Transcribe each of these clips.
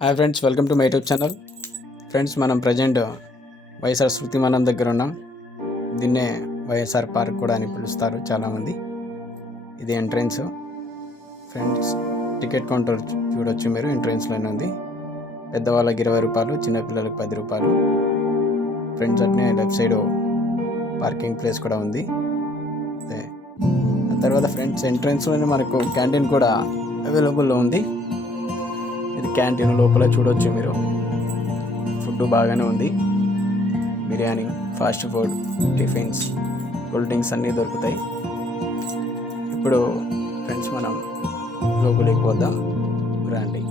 Hi friends welcome to my YouTube channel friends మనం present YSR శృతి మనం దగ్గర ఉన్నాం. దీన్నే వైఎస్ఆర్ పార్క్ కూడా అని పిలుస్తారు చాలామంది. ఇది ఎంట్రన్స్ ఫ్రెండ్స్ టికెట్ కౌంటర్ చూడొచ్చు మీరు ఎంట్రన్స్లోనే ఉంది. పెద్దవాళ్ళకి ఇరవై రూపాయలు చిన్నపిల్లలకి పది రూపాయలు. ఫ్రెండ్స్ అట్నే లెఫ్ట్ సైడ్ పార్కింగ్ ప్లేస్ కూడా ఉంది. అదే. ఆ తర్వాత ఫ్రెండ్స్ ఎంట్రన్స్లోనే మనకు క్యాంటీన్ కూడా అవైలబుల్లో ఉంది. ఇది క్యాంటీన్ లోపల చూడొచ్చు మీరు. ఫుడ్ బాగానే ఉంది. Biryani fast food tiffins cool drinks అన్నీ దొరుకుతాయి. ఇప్పుడు ఫ్రెండ్స్ మనం లోపలికి పోద్దాం రండి.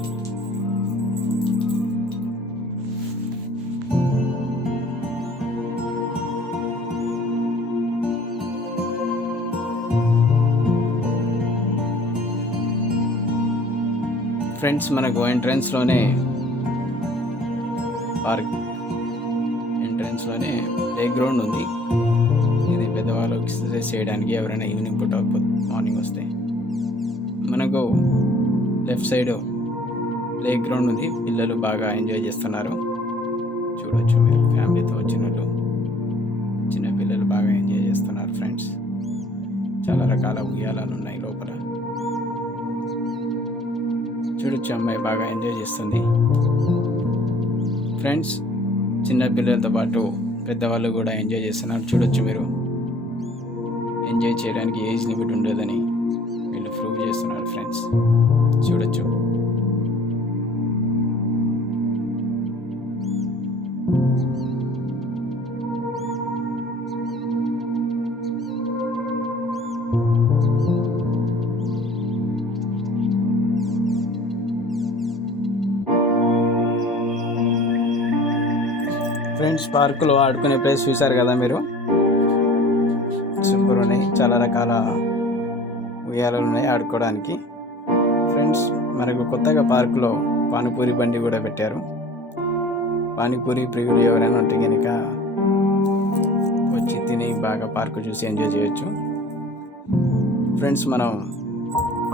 ఫ్రెండ్స్ మనకు ఎంట్రన్స్లోనే పార్క్ ఎంట్రన్స్లోనే ప్లే గ్రౌండ్ ఉంది. ఇది పెద్దవాళ్ళు ఎక్సర్సైజ్ చేయడానికి ఎవరైనా ఈవినింగ్ పూట మార్నింగ్ వస్తే. మనకు లెఫ్ట్ సైడ్ ప్లే గ్రౌండ్ ఉంది. పిల్లలు బాగా ఎంజాయ్ చేస్తున్నారు. చూడొచ్చు మీరు ఫ్యామిలీతో వచ్చిన వాళ్ళు చిన్న పిల్లలు బాగా ఎంజాయ్ చేస్తున్నారు ఫ్రెండ్స్ చాలా రకాల ఉయ్యాలాలు ఉన్నాయి లోపల. చూడొచ్చు అమ్మాయి బాగా ఎంజాయ్ చేస్తుంది. ఫ్రెండ్స్ చిన్న పిల్లలతో పాటు పెద్దవాళ్ళు కూడా ఎంజాయ్ చేస్తున్నారు. చూడొచ్చు మీరు. ఎంజాయ్ చేయడానికి ఏజ్ లిమిట్ ఉండదని వీళ్ళు ప్రూవ్ చేస్తున్నారు ఫ్రెండ్స్. ఫ్రెండ్స్ పార్కులో ఆడుకునే ప్లేస్ చూశారు కదా మీరు? సూపర్ ఉన్నాయి. చాలా రకాల ఉయ్యాలలు ఉన్నాయి ఆడుకోవడానికి. ఫ్రెండ్స్ మనకు కొత్తగా పార్కులో పానీపూరి బండి కూడా పెట్టారు. పానీపూరి ప్రియులు ఎవరైనా ఉంటే కనుక వచ్చి తిని బాగా పార్కు చూసి ఎంజాయ్ చేయొచ్చు. ఫ్రెండ్స్ మనం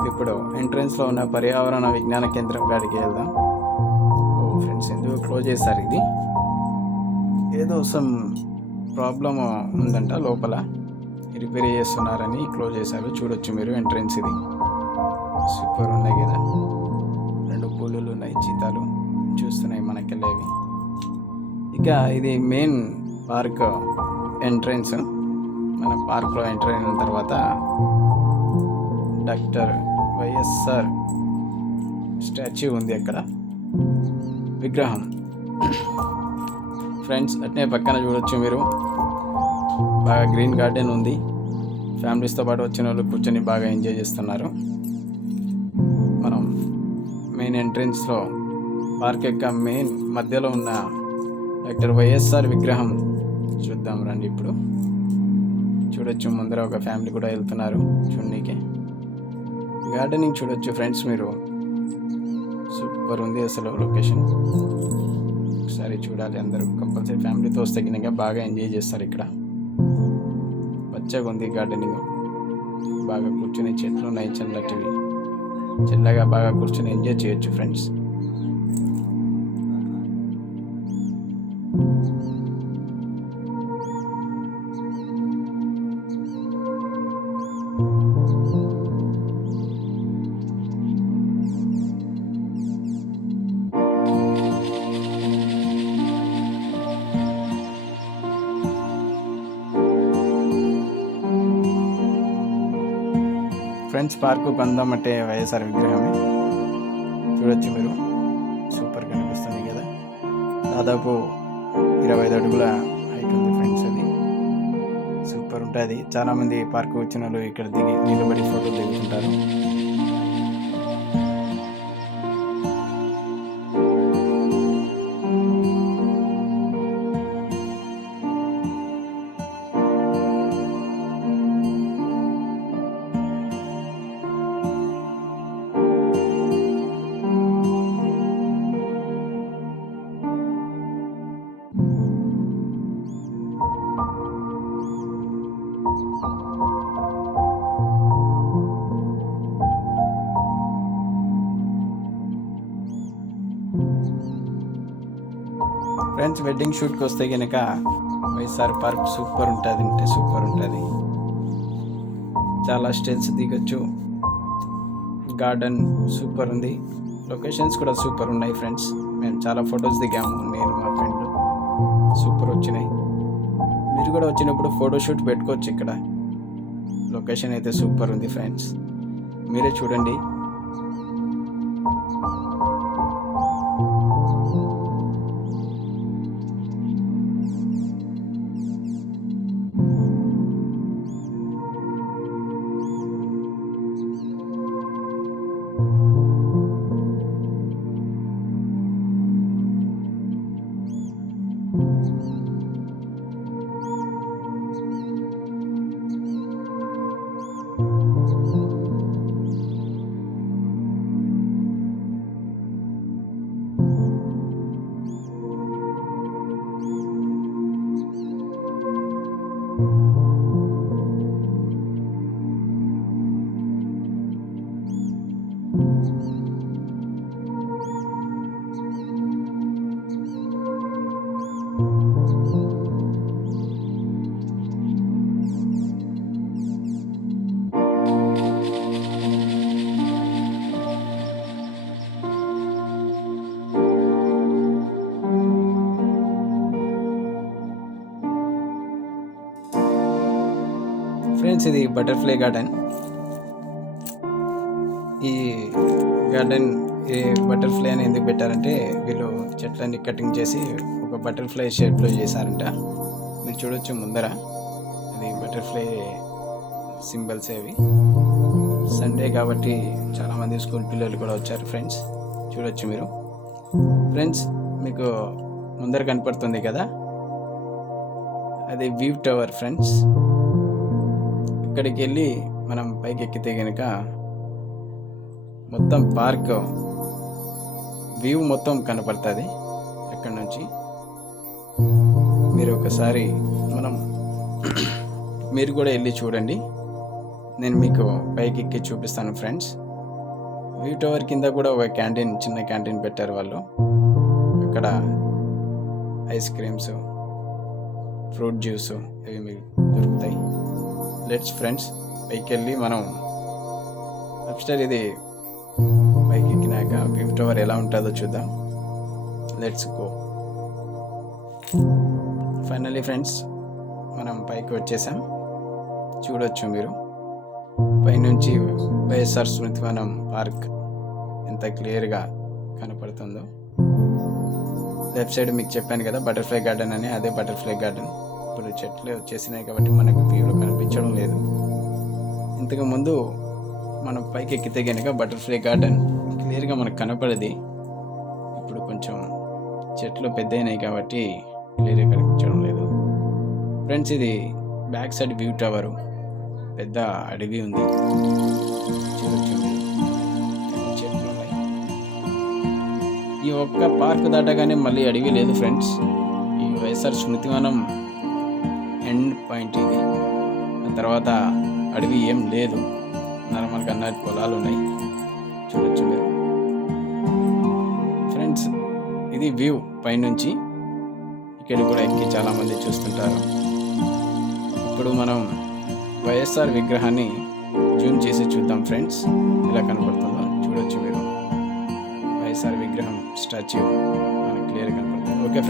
ఇప్పుడు ఎంట్రన్స్లో ఉన్న పర్యావరణ విజ్ఞాన కేంద్రం కాడికి వెళ్దాం. ఓ ఫ్రెండ్స్ ఎందుకు క్లోజ్ చేస్తారు ఇది? ఏదో సమ్ ప్రాబ్లం ఉందంట లోపల. రిపేర్ చేస్తున్నారని క్లోజ్ చేశారు. చూడొచ్చు మీరు ఎంట్రెన్స్ ఇది. సూపర్ ఉన్నాయి కదా. రెండు పూలులు ఉన్నాయి జీతాలు. చూస్తున్నాయి మనకెళ్ళేవి. ఇక ఇది మెయిన్ పార్క్ ఎంట్రెన్స్ మన పార్క్లో ఎంటర్ అయిన తర్వాత డాక్టర్ వైఎస్ఆర్ స్టాచ్యూ ఉంది అక్కడ. విగ్రహం. ఫ్రెండ్స్ అట్నే పక్కన చూడొచ్చు మీరు. బాగా గ్రీన్ గార్డెన్ ఉంది. ఫ్యామిలీస్తో పాటు వచ్చిన వాళ్ళు కూర్చొని బాగా ఎంజాయ్ చేస్తున్నారు. మనం మెయిన్ ఎంట్రెన్స్లో పార్క్ యొక్క మెయిన్ మధ్యలో ఉన్న డాక్టర్ వైఎస్ఆర్ విగ్రహం చూద్దాం రండి ఇప్పుడు. చూడొచ్చు ముందర ఒక ఫ్యామిలీ కూడా వెళ్తున్నారు చూడనీకి. గార్డెనింగ్ చూడొచ్చు ఫ్రెండ్స్ మీరు. సూపర్ ఉంది అసలు లొకేషన్. ఒకసారి చూడాలి అందరూ. కంపల్సరీ ఫ్యామిలీతో వస్తే కనుక బాగా ఎంజాయ్ చేస్తారు ఇక్కడ. పచ్చగా ఉంది గార్డెనింగ్ బాగా కూర్చుని చెట్లు ఉన్నాయి చల్లటివి. చల్లగా బాగా కూర్చొని ఎంజాయ్ చేయొచ్చు ఫ్రెండ్స్ ఫ్రెండ్స్ పార్కు కొందాం అంటే వైఎస్ఆర్ విగ్రహమే. చూడొచ్చు మీరు. సూపర్ కనిపిస్తుంది కదా. దాదాపు ఇరవై ఐదు అడుగుల హైట్ ఉంది ఫ్రెండ్స్ అది. సూపర్ ఉంటుంది. చాలామంది పార్కు వచ్చిన వాళ్ళు ఇక్కడ దిగి నిలబడి ఫోటోలు దిగుతుంటారు. ఫ్రెండ్స్ వెడ్డింగ్ షూట్కి వస్తే కనుక వైఎస్ఆర్ పార్క్ సూపర్ ఉంటుంది అంటే సూపర్ ఉంటుంది. చాలా స్టైల్స్ దిగొచ్చు. గార్డెన్ సూపర్ ఉంది. లొకేషన్స్ కూడా సూపర్ ఉన్నాయి ఫ్రెండ్స్ మేము చాలా ఫొటోస్ దిగాము నేను మా ఫ్రెండ్ సూపర్ వచ్చినాయి. మీరు కూడా వచ్చినప్పుడు ఫోటోషూట్ పెట్టుకోవచ్చు ఇక్కడ. లొకేషన్ అయితే సూపర్ ఉంది ఫ్రెండ్స్ మీరే చూడండి. ఫ్రెండ్స్ ఇది బటర్ఫ్లై గార్డెన్. ఈ గార్డెన్ ఈ బటర్ఫ్లై అని ఎందుకు పెట్టారంటే వీళ్ళు చెట్లన్నీ కటింగ్ చేసి ఒక బటర్ఫ్లై షేప్లో చేశారంట. మీరు చూడొచ్చు ముందర. అది బటర్ఫ్లై సింబల్స్ అవి. సండే కాబట్టి చాలామంది స్కూల్ పిల్లలు కూడా వచ్చారు ఫ్రెండ్స్. చూడొచ్చు మీరు. ఫ్రెండ్స్ మీకు ముందర కనపడుతుంది కదా? అది వ్యూ టవర్ ఫ్రెండ్స్. ఇక్కడికి వెళ్ళి మనం పైకి ఎక్కితే కనుక మొత్తం పార్క్ వ్యూ మొత్తం కనపడుతుంది అక్కడ నుంచి. మీరు ఒకసారి మనం మీరు కూడా వెళ్ళి చూడండి. నేను మీకు పైకి ఎక్కి చూపిస్తాను ఫ్రెండ్స్. వ్యూ టవర్ కింద కూడా ఒక క్యాంటీన్ చిన్న క్యాంటీన్ పెట్టారు వాళ్ళు. అక్కడ ఐస్ క్రీమ్స్ ఫ్రూట్ జ్యూస్ ఇవి మీకు దొరుకుతాయి. లెట్స్ ఫ్రెండ్స్ పైకి వెళ్ళి మనం అప్స్టర్ ఇది పైకి ఎక్కినాక వ్యూ టవర్ ఎలా ఉంటుందో చూద్దాం. లెట్స్ గో ఫైనల్లీ ఫ్రెండ్స్ మనం పైకి వచ్చేసాం. చూడొచ్చు మీరు. పైనుంచి వైఎస్ఆర్ స్మృతివనం పార్క్ ఎంత క్లియర్గా కనపడుతుందో. లెఫ్ట్ సైడ్ మీకు చెప్పాను కదా బటర్ఫ్లై గార్డెన్ అని అదే బటర్ఫ్లై గార్డెన్ ఇప్పుడు చెట్లు వచ్చేసినాయి కాబట్టి మనకు వ్యూలో కనిపించడం లేదు. ఇంతకు ముందు మనం పైకి ఎక్కితే కనుక బటర్ఫ్లై గార్డెన్ క్లియర్గా మనకు కనపడది. ఇప్పుడు కొంచెం చెట్లు పెద్ద అయినాయి కాబట్టి క్లియర్గా కనిపించడం లేదు. ఫ్రెండ్స్ ఇది బ్యాక్ సైడ్ వ్యూ టవర్. పెద్ద అడవి ఉంది. చూడొచ్చు చెట్లు ఉన్నాయి. ఈ ఒక్క పార్క్ దాటగానే మళ్ళీ అడవి లేదు ఫ్రెండ్స్. ఈ వైఎస్ఆర్ స్మృతివనం ఎండ్ పాయింట్ ఇది. తర్వాత అడవి ఏం లేదు. నార్మల్గా అన్నట్టు పొలాలు ఉన్నాయి చూడొచ్చు మీరు. ఫ్రెండ్స్ ఇది వ్యూ పైనుంచి. ఇక్కడ కూడా ఎక్కి చాలామంది చూస్తుంటారు. ఇప్పుడు మనం వైఎస్ఆర్ విగ్రహాన్ని జూమ్ చేసి చూద్దాం ఫ్రెండ్స్. ఎలా కనపడుతుందో చూడొచ్చు మీరు. వైఎస్ఆర్ విగ్రహం స్టాచ్యూ. మనకి క్లియర్ కనపడుతుంది. ఓకే